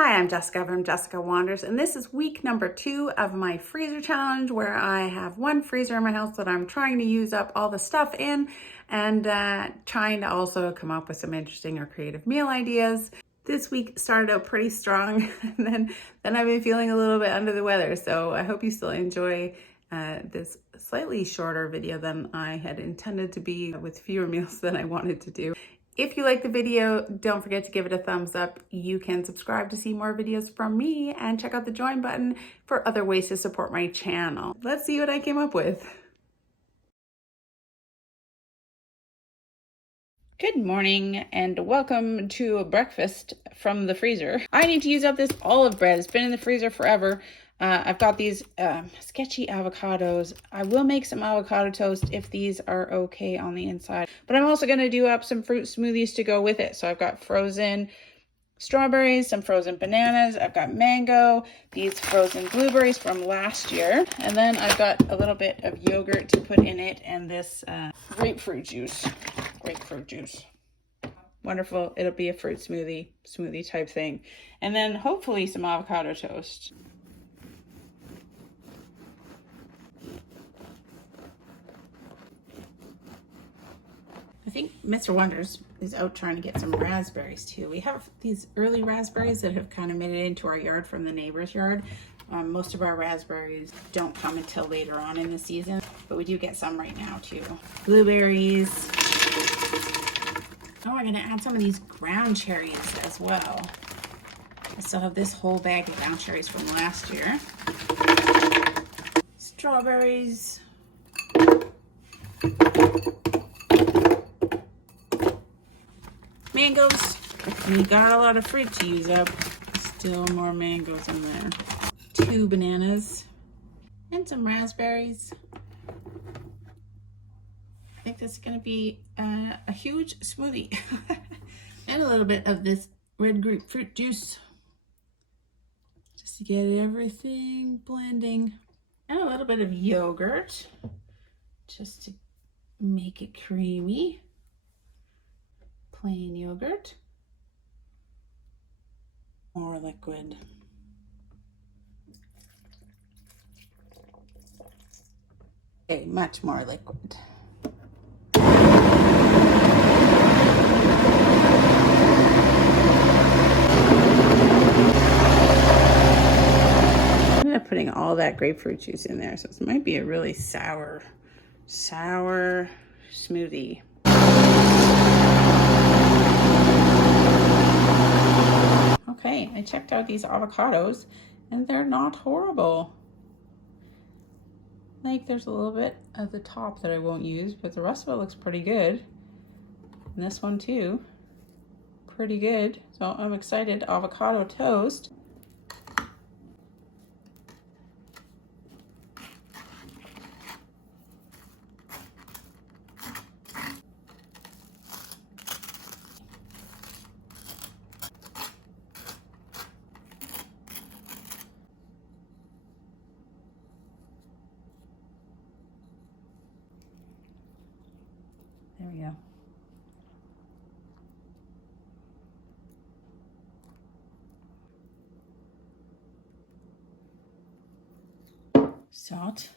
Hi, I'm Jessica from Jessica Wanders, and this is week number 2 of my freezer challenge, where I have one freezer in my house that I'm trying to use up all the stuff in, and trying to also come up with some interesting or creative meal ideas. This week started out pretty strong, and then I've been feeling a little bit under the weather, so I hope you still enjoy this slightly shorter video than I had intended to be, with fewer meals than I wanted to do. If you like the video, don't forget to give it a thumbs up. You can subscribe to see more videos from me and check out the join button for other ways to support my channel. Let's see what I came up with. Good morning and welcome to a breakfast from the freezer. I need to use up this olive bread. It's been in the freezer forever. I've got these sketchy avocados. I will make some avocado toast if these are okay on the inside. But I'm also going to do up some fruit smoothies to go with it. So I've got frozen strawberries, some frozen bananas. I've got mango, these frozen blueberries from last year. And then I've got a little bit of yogurt to put in it and this grapefruit juice. Wonderful. It'll be a fruit smoothie type thing. And then hopefully some avocado toast. I think Mr. Wonders is out trying to get some raspberries too. We have these early raspberries that have kind of made it into our yard from the neighbor's yard. Most of our raspberries don't come until later on in the season, but we do get some right now too. Blueberries. Oh, I'm gonna add some of these ground cherries as well. I still have this whole bag of ground cherries from last year. Strawberries. Mangoes. We got a lot of fruit to use up. Still more mangoes in there. 2 bananas and some raspberries. I think this is going to be a huge smoothie. And a little bit of this red grapefruit juice just to get everything blending. And a little bit of yogurt just to make it creamy. Plain yogurt. More liquid. Okay, much more liquid. I ended up putting all that grapefruit juice in there, so it might be a really sour smoothie. Okay, I checked out these avocados and they're not horrible. Like, there's a little bit at the top that I won't use, but the rest of it looks pretty good. And this one too, pretty good. So I'm excited. Avocado toast. There we go. Salt.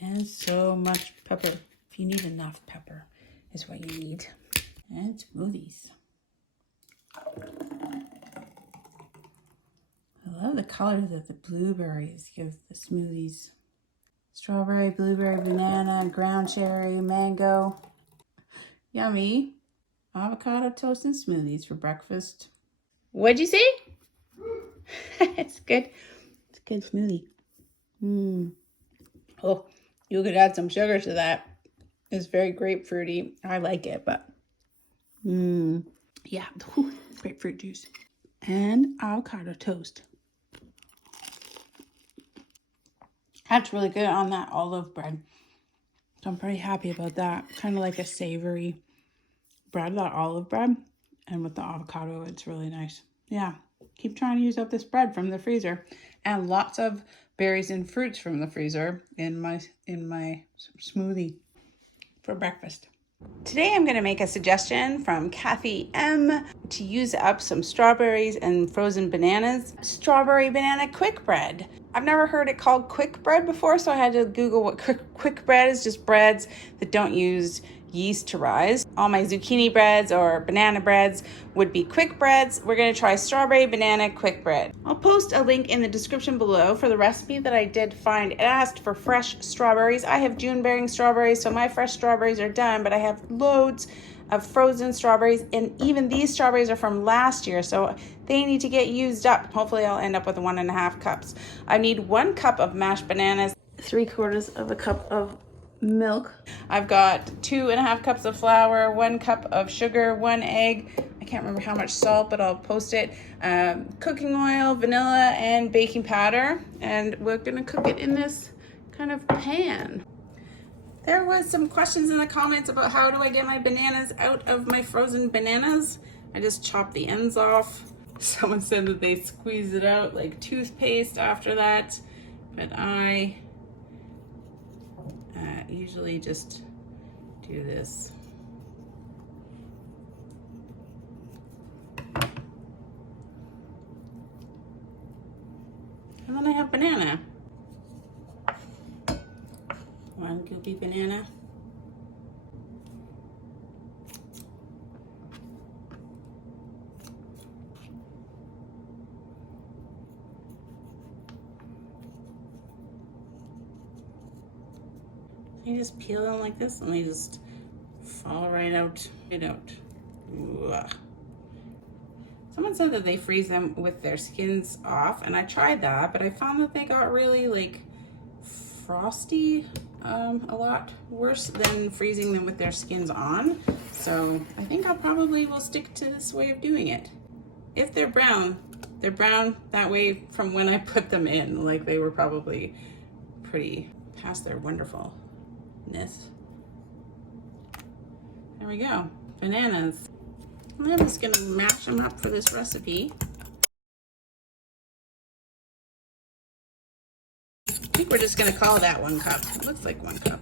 And so much pepper. If you need enough pepper is what you need. And smoothies. I love the color that the blueberries give the smoothies. Strawberry, blueberry, banana, ground cherry, mango. Yummy. Avocado toast and smoothies for breakfast. What'd you say? It's good. It's a good smoothie. Oh, you could add some sugar to that. It's very grapefruity. I like it, but yeah, grapefruit juice and avocado toast. That's really good on that olive bread. So I'm pretty happy about that. Kind of like a savory bread, that olive bread. And with the avocado, it's really nice. Yeah, keep trying to use up this bread from the freezer. And lots of berries and fruits from the freezer in my smoothie for breakfast. Today I'm going to make a suggestion from Kathy M to use up some strawberries and frozen bananas. Strawberry banana quick bread. I've never heard it called quick bread before, so I had to Google what quick bread is. Just breads that don't use yeast to rise. All my zucchini breads or banana breads would be quick breads. We're going to try strawberry banana quick bread. I'll post a link in the description below for the recipe that I did find. It asked for fresh strawberries. I have June bearing strawberries, so my fresh strawberries are done, but I have loads of frozen strawberries, and even these strawberries are from last year, so they need to get used up. Hopefully I'll end up with 1.5 cups. I need 1 cup of mashed bananas, 3/4 of a cup of milk. I've got 2.5 cups of flour, 1 cup of sugar, 1 egg. I can't remember how much salt, but I'll post it. Cooking oil, vanilla, and baking powder. And we're gonna cook it in this kind of pan. There was some questions in the comments about how do I get my bananas out of my frozen bananas. I just chop the ends off. Someone said that they squeeze it out like toothpaste after that, but I usually just do this. And then I have banana. 1 goopy banana. You just peel them like this and they just fall right out. Ugh. Someone said that they freeze them with their skins off, and I tried that, but I found that they got really like frosty, a lot worse than freezing them with their skins on. So I think I probably will stick to this way of doing it. If they're brown that way from when I put them in. Like they were probably pretty past their wonderfulness. There we go, bananas. And I'm just gonna mash them up for this recipe. I think we're just gonna call that 1 cup. It looks like 1 cup.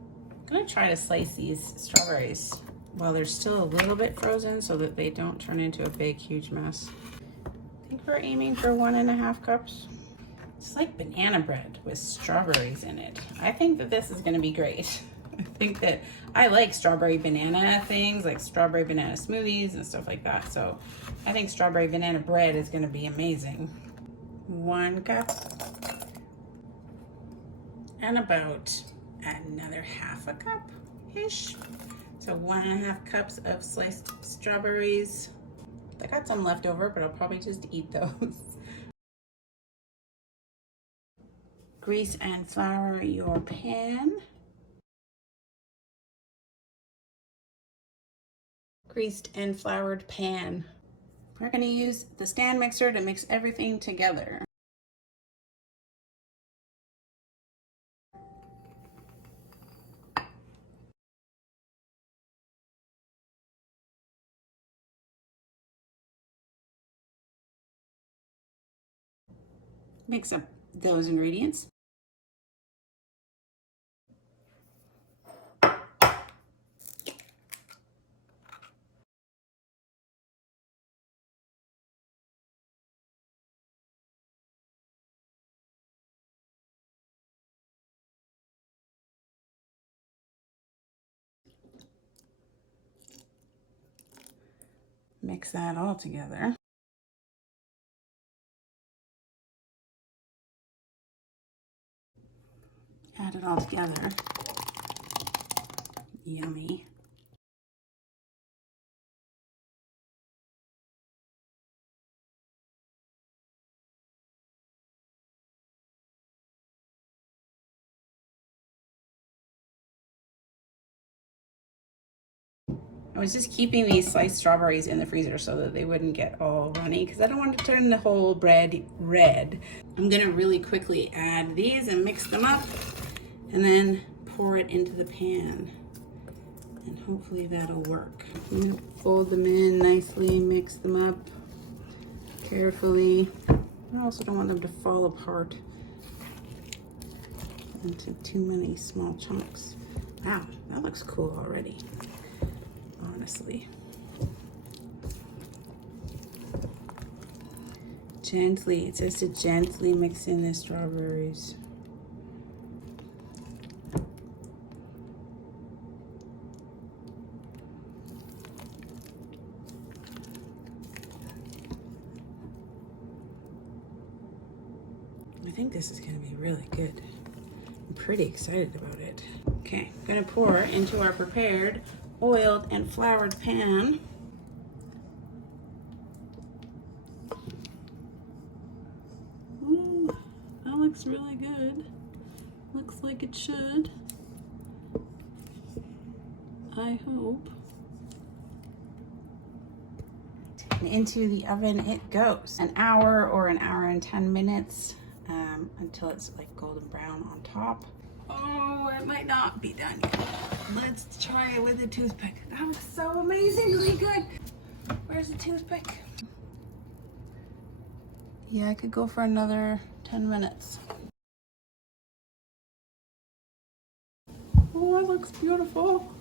I'm gonna try to slice these strawberries while they're still a little bit frozen so that they don't turn into a big, huge mess. I think we're aiming for 1.5 cups. It's like banana bread with strawberries in it. I think that this is gonna be great. I think that I like strawberry banana things, like strawberry banana smoothies and stuff like that. So I think strawberry banana bread is gonna be amazing. 1 cup. And about another 1/2 cup-ish. So 1.5 cups of sliced strawberries. I got some left over, but I'll probably just eat those. Grease and flour your pan. Greased and floured pan. We're gonna use the stand mixer to mix everything together. Mix up those ingredients. Mix that all together. Add it all together. Yummy. I was just keeping these sliced strawberries in the freezer so that they wouldn't get all runny because I don't want to turn the whole bread red. I'm gonna really quickly add these and mix them up and then pour it into the pan. And hopefully that'll work. I'm gonna fold them in nicely, mix them up carefully. I also don't want them to fall apart into too many small chunks. Wow, that looks cool already, honestly. Gently, it says to gently mix in the strawberries. I think this is gonna be really good. I'm pretty excited about it. Okay, I'm gonna pour into our prepared, oiled, and floured pan. Ooh, that looks really good. Looks like it should. I hope. And into the oven it goes. An hour or an hour and 10 minutes until it's like golden brown on top. Oh, it might not be done yet. Let's try it with a toothpick. That looks so amazingly good. Where's the toothpick? Yeah, I could go for another 10 minutes. Oh, it looks beautiful.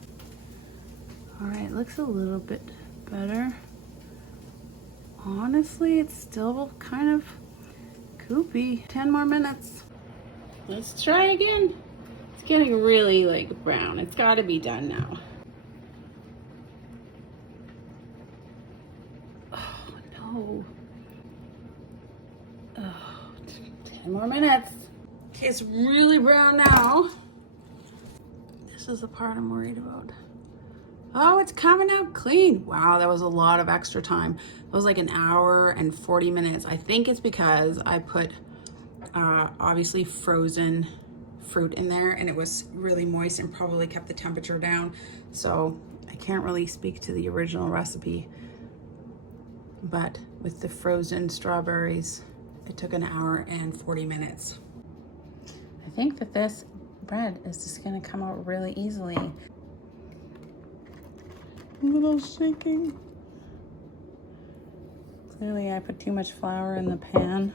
All right, looks a little bit better. Honestly, it's still kind of goopy. 10 more minutes. Let's try again. It's getting really like brown. It's got to be done now. Oh no. Oh, 10 more minutes. Okay, it's really brown now. This is the part I'm worried about. Oh, it's coming out clean. Wow, that was a lot of extra time. It was like an hour and 40 minutes. I think it's because I put obviously frozen fruit in there and it was really moist and probably kept the temperature down. So I can't really speak to the original recipe, but with the frozen strawberries, it took an hour and 40 minutes. I think that this bread is just gonna come out really easily. A little shaking. Clearly I put too much flour in the pan,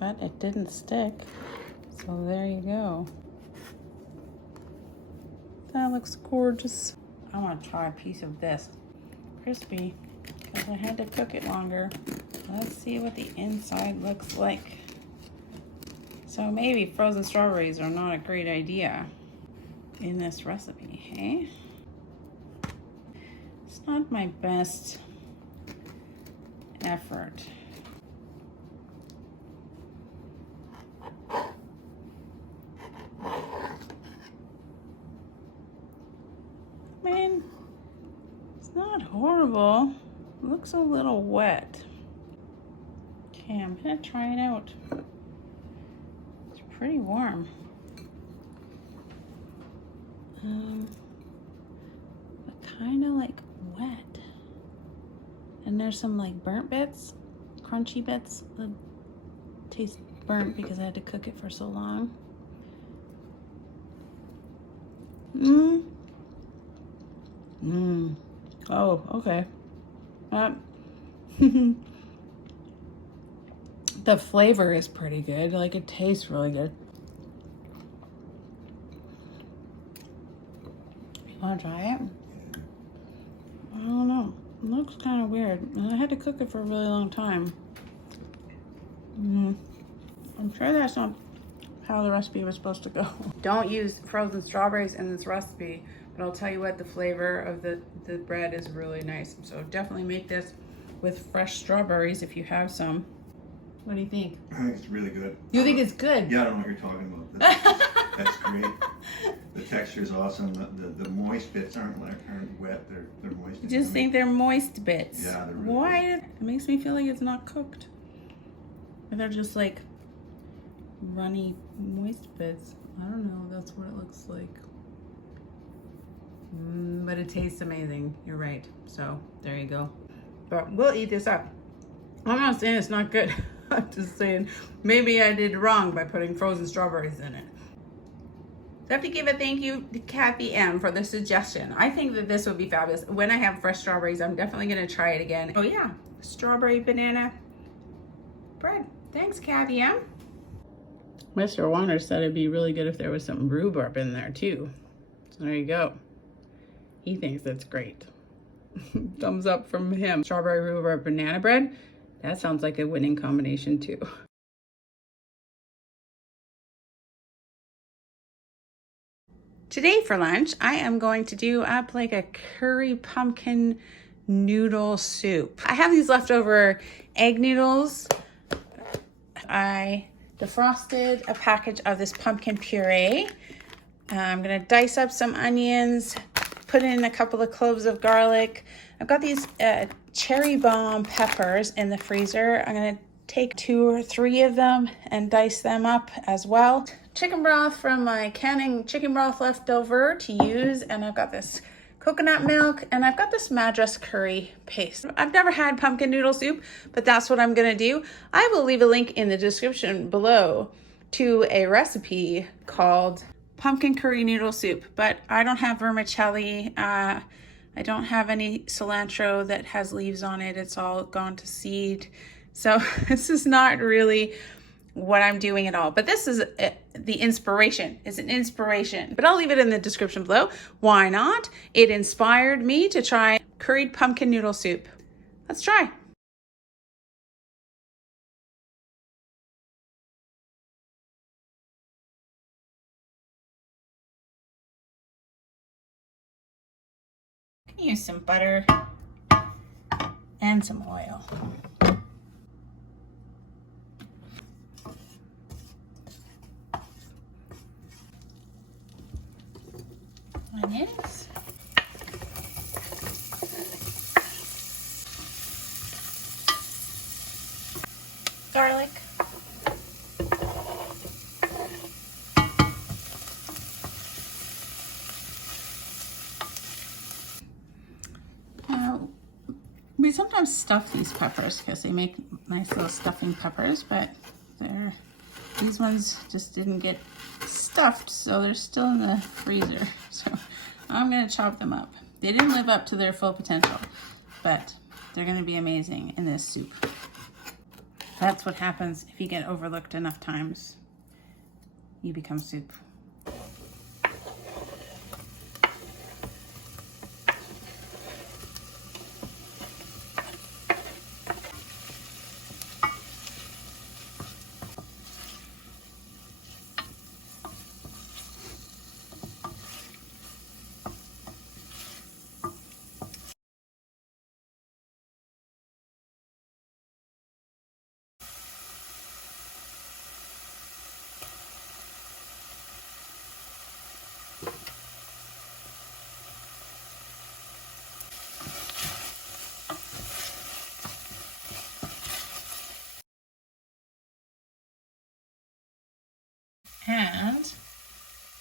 but it didn't stick. So there you go. That looks gorgeous. I want to try a piece of this. Crispy, because I had to cook it longer. Let's see what the inside looks like. So maybe frozen strawberries are not a great idea in this recipe, hey? It's not my best effort. I mean, it's not horrible. It looks a little wet. Okay, I'm gonna try it out. It's pretty warm. But kind of like wet. And there's some like burnt bits, crunchy bits that taste burnt because I had to cook it for so long. Oh, okay. The flavor is pretty good. Like it tastes really good. You wanna try it? I don't know. It looks kind of weird. And I had to cook it for a really long time. I'm sure that's not how the recipe was supposed to go. Don't use frozen strawberries in this recipe, but I'll tell you what, the flavor of the bread is really nice. So definitely make this with fresh strawberries if you have some. What do you think? I think it's really good. You think it's good? Yeah, I don't know what you're talking about. That's great. The texture is awesome. The moist bits aren't wet. They're moist. I just think they're moist bits. Yeah, they're really Why? good. It makes me feel like it's not cooked. Or they're just like runny moist bits. I don't know. That's what it looks like. But it tastes amazing. You're right. So there you go. But we'll eat this up. I'm not saying it's not good. I'm just saying maybe I did wrong by putting frozen strawberries in it. So I have to give a thank you to Kathy M for the suggestion. I think that this would be fabulous. When I have fresh strawberries, I'm definitely going to try it again. Oh yeah, strawberry banana bread. Thanks, Kathy M. Mr. Warner said it'd be really good if there was some rhubarb in there too. So there you go. He thinks that's great. Thumbs up from him. Strawberry rhubarb banana bread. That sounds like a winning combination too. Today for lunch, I am going to do up like a curry pumpkin noodle soup. I have these leftover egg noodles. I defrosted a package of this pumpkin puree. I'm gonna dice up some onions, put in a couple of cloves of garlic. I've got these cherry bomb peppers in the freezer. I'm gonna take 2 or 3 of them and dice them up as well. Chicken broth from my canning chicken broth left over to use, and I've got this coconut milk, and I've got this Madras curry paste. I've never had pumpkin noodle soup, but that's what I'm gonna do. I will leave a link in the description below to a recipe called pumpkin curry noodle soup, but I don't have vermicelli. I don't have any cilantro that has leaves on it. It's all gone to seed. So this is not really what I'm doing at all, but this is the inspiration. It's an inspiration, but I'll leave it in the description below. Why not? It inspired me to try curried pumpkin noodle soup. Let's try. Use some butter and some oil. Onions. Garlic. Now, we sometimes stuff these peppers because they make nice little stuffing peppers, but these ones just didn't get stuffed, so they're still in the freezer. So I'm gonna chop them up. They didn't live up to their full potential, but they're gonna be amazing in this soup. That's what happens if you get overlooked enough times. You become soup. And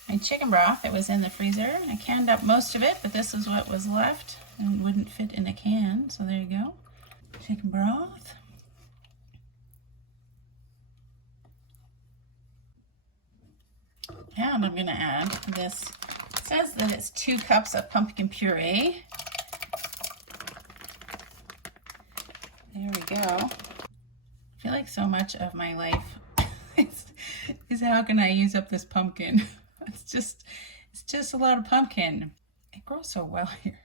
my chicken broth that was in the freezer. I canned up most of it, but this is what was left and wouldn't fit in a can, so there you go. Chicken broth. And I'm gonna add this. It says that it's 2 cups of pumpkin puree. There we go. I feel like so much of my life is how can I use up this pumpkin? It's just a lot of pumpkin. It grows so well here.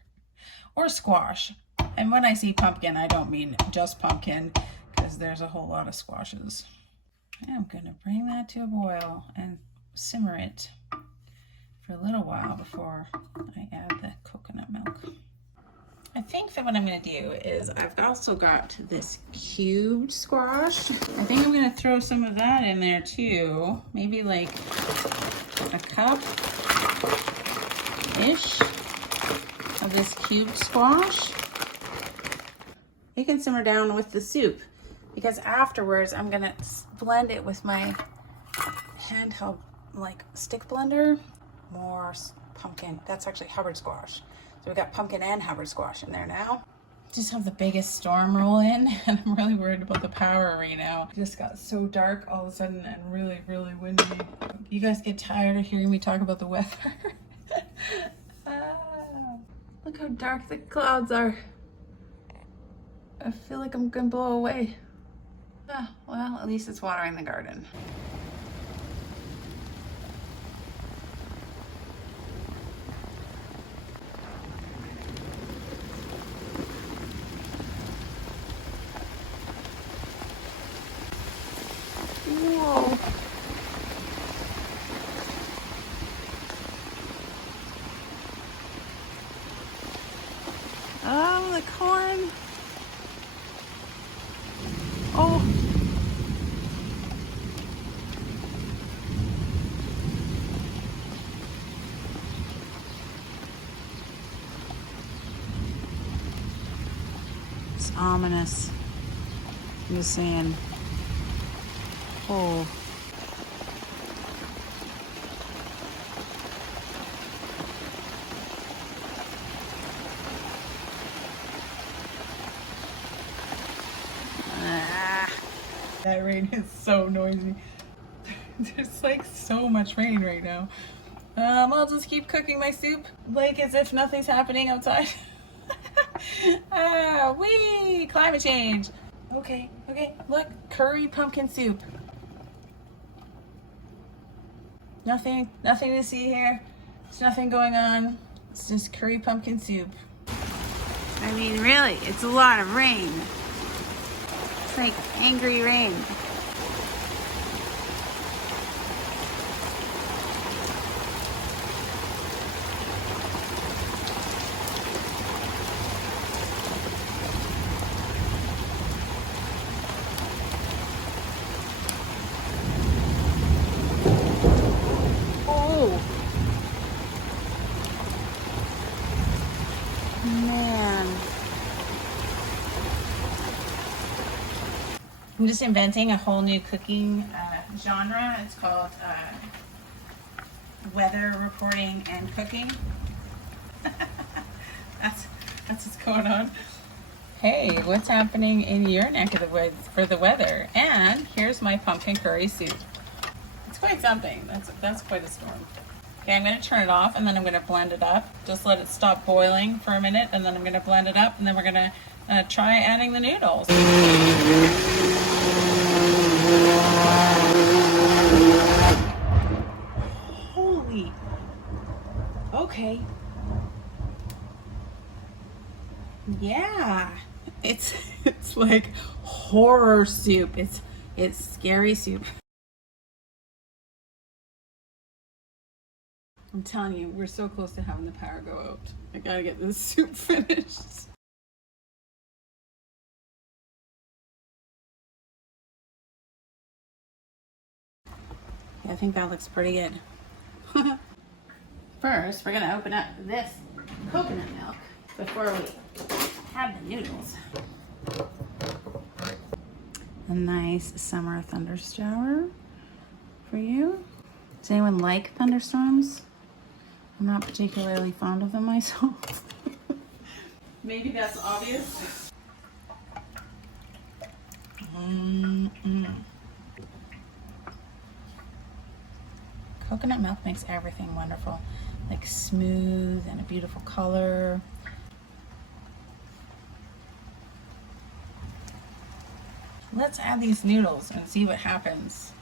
Or squash. And when I see pumpkin, I don't mean just pumpkin, because there's a whole lot of squashes. I'm gonna bring that to a boil and simmer it for a little while before I add the coconut milk. I think that what I'm gonna do is I've also got this cubed squash. I think I'm gonna throw some of that in there too. Maybe like a cup-ish of this cubed squash. It can simmer down with the soup because afterwards I'm gonna blend it with my handheld like stick blender. More pumpkin. That's actually Hubbard squash. So we got pumpkin and Hubbard squash in there now. Just have the biggest storm roll in, and I'm really worried about the power right now. It just got so dark all of a sudden and really, really windy. You guys get tired of hearing me talk about the weather? Look how dark the clouds are. I feel like I'm gonna blow away. Well, at least it's watering the garden. Oh, the corn. Oh. It's ominous. I'm just saying. Oh. Ah. That rain is so noisy. There's like so much rain right now. I'll just keep cooking my soup like as if nothing's happening outside. Wee! Climate change. Okay, look, curry pumpkin soup. Nothing to see here. There's nothing going on. It's just curry pumpkin soup. I mean, really, it's a lot of rain. It's like angry rain. Oh, man. I'm just inventing a whole new cooking genre. It's called weather reporting and cooking. that's what's going on. Hey, what's happening in your neck of the woods for the weather? And here's my pumpkin curry soup. It's quite something. That's quite a storm. Okay, I'm going to turn it off and then I'm going to blend it up. Just let it stop boiling for a minute and then I'm going to blend it up and then we're going to try adding the noodles. Holy. Okay. Yeah. It's like horror soup. It's scary soup. I'm telling you, we're so close to having the power go out. I gotta get this soup finished. Yeah, I think that looks pretty good. First, we're gonna open up this coconut milk before we have the noodles. A nice summer thunder shower for you. Does anyone like thunderstorms? I'm not particularly fond of them myself. Maybe that's obvious. Coconut milk makes everything wonderful. Like smooth and a beautiful color. Let's add these noodles and see what happens.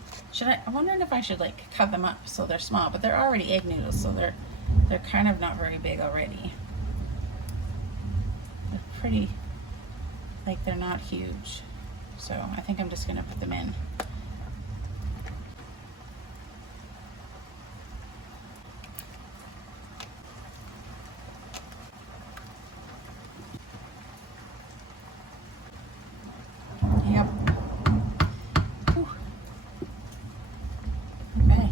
I'm wondering if I should like cut them up so they're small, but they're already egg noodles, so they're kind of not very big already. They're pretty, like they're not huge. So I think I'm just gonna put them in. Yep. Whew. Okay.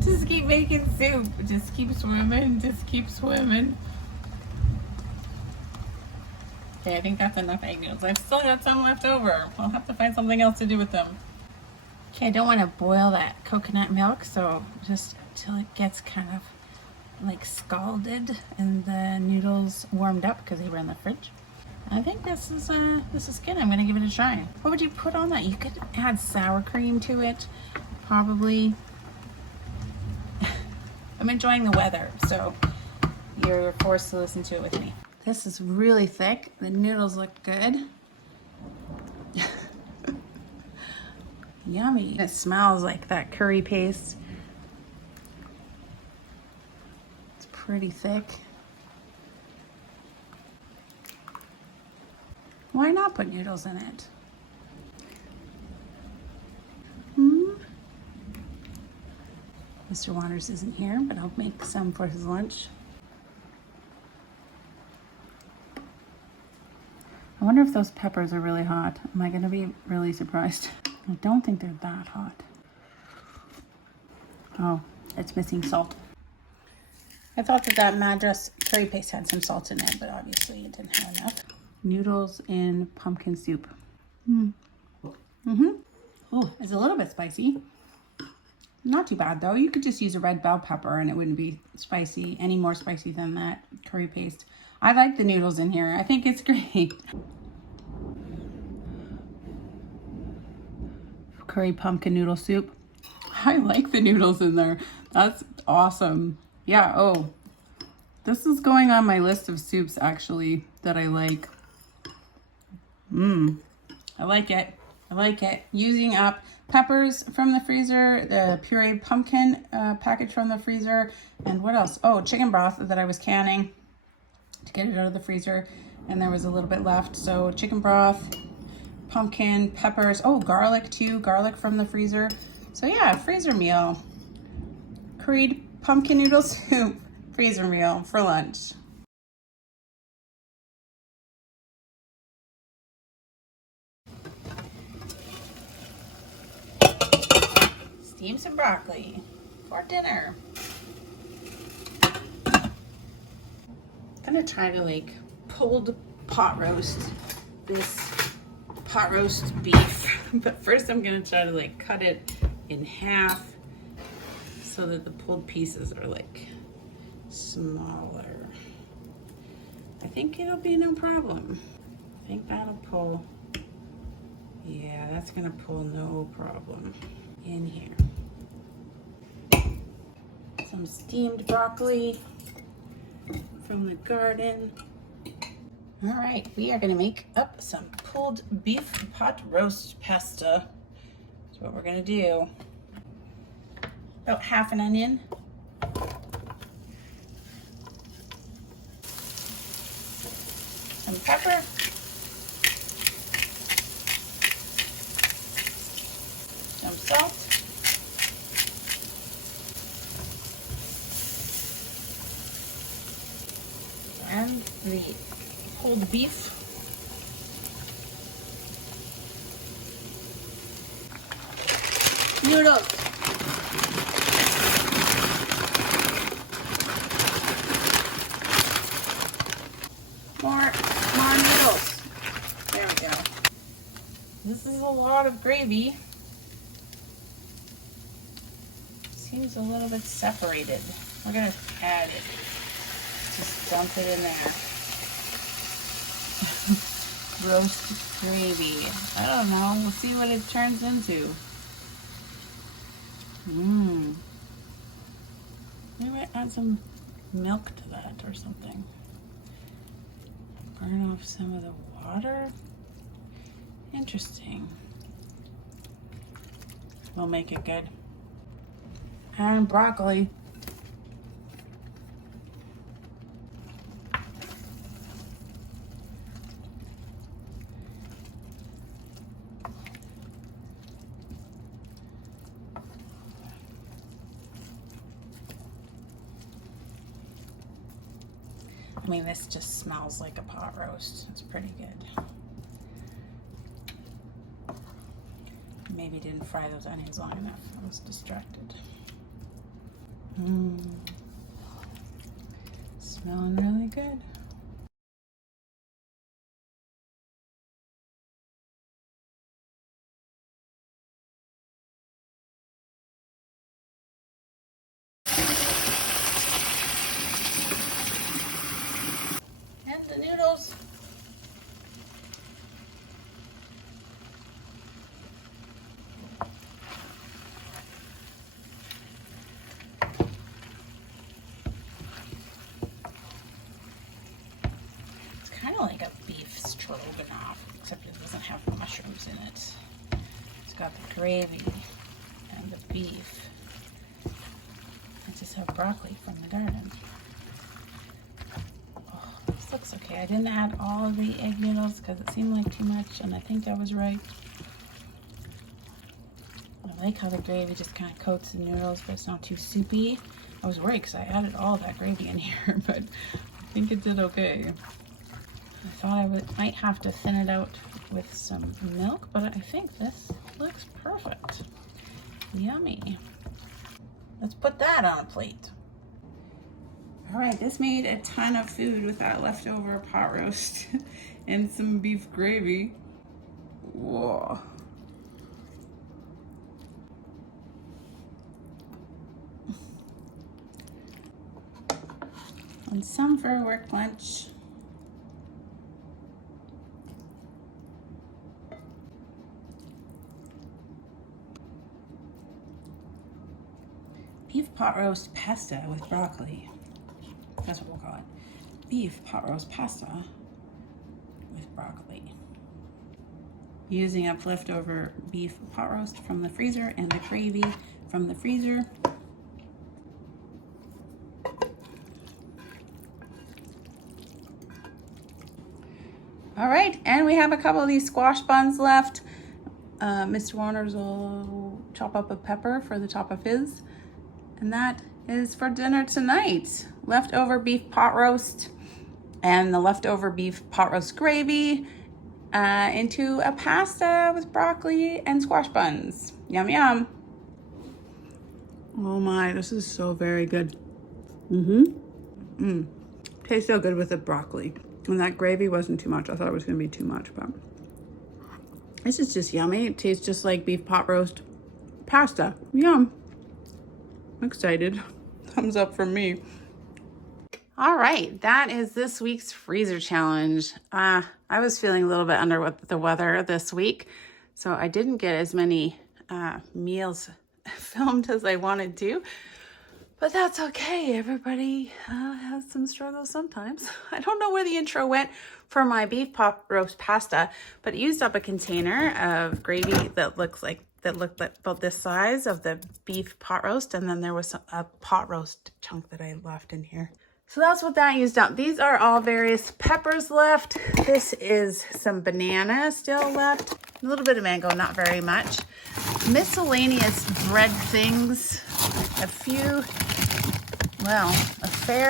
Just keep making soup. Just keep swimming. Just keep swimming. Okay, I think that's enough egg noodles. I've still got some left over. I'll have to find something else to do with them. Okay, I don't want to boil that coconut milk, so just till it gets kind of like scalded and the noodles warmed up because they were in the fridge. I think this is good. I'm gonna give it a try. What would you put on that? You could add sour cream to it, probably. I'm enjoying the weather, so you're forced to listen to it with me. This is really thick. The noodles look good. Yummy. It smells like that curry paste. It's pretty thick. Why not put noodles in it? Mr. Waters isn't here, but I'll make some for his lunch. wonder if those peppers are really hot. Am I gonna be really surprised? I don't think they're that hot. Oh, it's missing salt. I thought that Madras curry paste had some salt in it, but obviously it didn't have enough. Noodles in pumpkin soup. Oh, it's a little bit spicy. Not too bad though. You could just use a red bell pepper and it wouldn't be spicy, any more spicy than that curry paste. I like the noodles in here. I think it's great. Curry pumpkin noodle soup. I like the noodles in there. That's awesome. Yeah, oh, this is going on my list of soups actually that I like. I like it. I like it. Using up peppers from the freezer, the pureed pumpkin package from the freezer, and what else? Oh, chicken broth that I was canning to get it out of the freezer, and there was a little bit left. So chicken broth, pumpkin, peppers, oh, garlic too, garlic from the freezer. So yeah, freezer meal. Curried pumpkin noodle soup, freezer meal for lunch. Steam some broccoli for dinner. I'm gonna try to like pulled pot roast this pot roast beef, but first I'm gonna try to like cut it in half so that the pulled pieces are like smaller. I think it'll be no problem. I think that'll pull. Yeah, that's gonna pull no problem in here. Some steamed broccoli from the garden. All right, we are gonna make up some pulled beef pot roast pasta. That's what we're gonna do. About half an onion. Some pepper. Some salt. And the pulled beef. Noodles. More noodles. There we go. This is a lot of gravy. Seems a little bit separated. We're gonna add it. Just dump it in there. Roast gravy. I don't know. We'll see what it turns into. Maybe add some milk to that or something. Burn off some of the water. Interesting. We'll make it good. And broccoli. I mean, this just smells like a pot roast. It's pretty good. Maybe didn't fry those onions long enough. I was distracted. Smelling really good. And the noodles. Kind of like a beef stroganoff, except it doesn't have mushrooms in it. It's got the gravy and the beef. I just have broccoli from the garden. Oh, this looks okay. I didn't add all of the egg noodles because it seemed like too much, and I think I was right. I like how the gravy just kind of coats the noodles, but it's not too soupy. I was worried because I added all of that gravy in here, but I think it did okay. I thought might have to thin it out with some milk, but I think this looks perfect. Yummy. Let's put that on a plate. All right, this made a ton of food with that leftover pot roast and some beef gravy. Whoa. And some for a work lunch. Beef pot roast pasta with broccoli. That's what we'll call it. Beef pot roast pasta with broccoli. Using up leftover beef pot roast from the freezer and the gravy from the freezer. All right, and we have a couple of these squash buns left. Mr. Wanders will chop up a pepper for the top of his. And that is for dinner tonight. Leftover beef pot roast and the leftover beef pot roast gravy into a pasta with broccoli and squash buns. Yum, yum. Oh my, this is so very good. Tastes so good with the broccoli. And that gravy wasn't too much. I thought it was gonna be too much, but this is just yummy. It tastes just like beef pot roast pasta. Yum. I'm excited. Thumbs up from me. All right, that is this week's freezer challenge. I was feeling a little bit under the weather this week, so I didn't get as many meals filmed as I wanted to, but that's okay. Everybody has some struggles sometimes. I don't know where the intro went for my beef pot roast pasta, but it used up a container of gravy that looked like about this size of the beef pot roast, and then there was a pot roast chunk that I left in here. So that's what that used up. These are all various peppers left. This is some banana still left. A little bit of mango, not very much. Miscellaneous bread things. A fair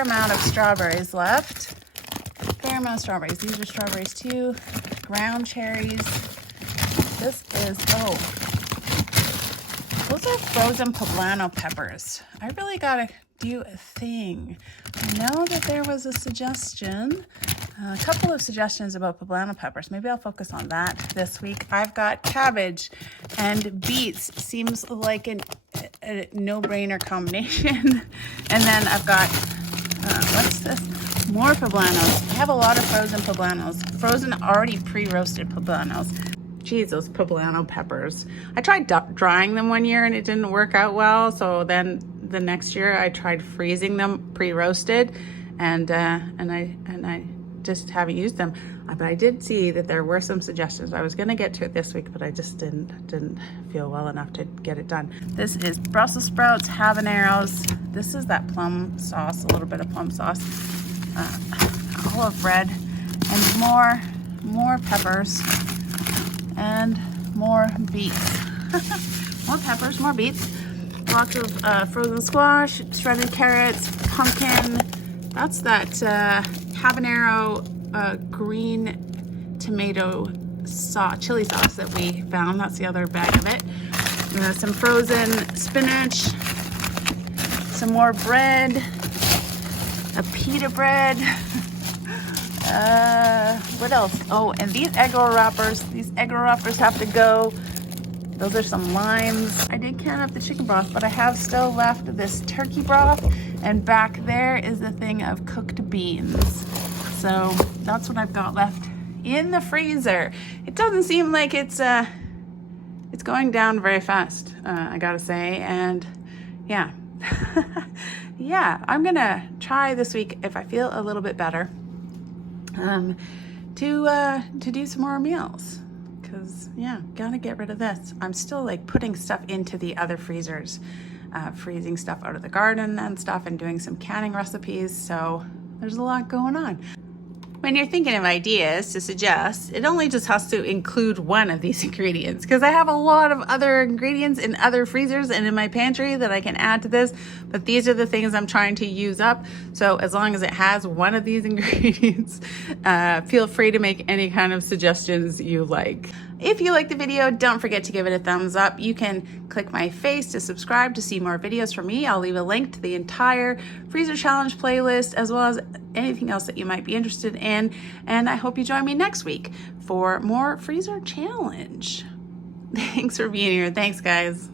amount of strawberries left. Fair amount of strawberries. These are strawberries too. Ground cherries. This is, those are frozen poblano peppers. I really gotta do a thing. I know that there was a suggestion, a couple of suggestions about poblano peppers. Maybe I'll focus on that this week. I've got cabbage and beets. Seems like a no-brainer combination. And then I've got, what's this? More poblanos. I have a lot of frozen poblanos. Frozen, already pre-roasted poblanos. Geez, those poblano peppers. I tried drying them one year and it didn't work out well. So then the next year I tried freezing them pre-roasted, and I just haven't used them. But I did see that there were some suggestions. I was gonna get to it this week, but I just didn't feel well enough to get it done. This is Brussels sprouts, habaneros. This is that plum sauce, a little bit of plum sauce, olive bread, and more peppers. And more beets. More peppers, more beets. Lots of frozen squash, shredded carrots, pumpkin. That's that habanero green tomato chili sauce that we found. That's the other bag of it. Some frozen spinach, some more bread, a pita bread. What else? Oh, and these egg roll wrappers. These egg roll wrappers have to go. Those are some limes. I did can up the chicken broth, but I have still left this turkey broth. And back there is the thing of cooked beans. So that's what I've got left in the freezer. It doesn't seem like it's going down very fast, I gotta say. And yeah, yeah, I'm gonna try this week, if I feel a little bit better, to do some more meals, because yeah, gotta get rid of this. I'm still like putting stuff into the other freezers, freezing stuff out of the garden and stuff, and doing some canning recipes, so there's a lot going on. When you're thinking of ideas to suggest, it only just has to include one of these ingredients, because I have a lot of other ingredients in other freezers and in my pantry that I can add to this, but these are the things I'm trying to use up. So as long as it has one of these ingredients, feel free to make any kind of suggestions you like. If you like the video, don't forget to give it a thumbs up. You can click my face to subscribe to see more videos from me. I'll leave a link to the entire freezer challenge playlist, as well as anything else that you might be interested in. And I hope you join me next week for more freezer challenge. Thanks for being here. Thanks, guys.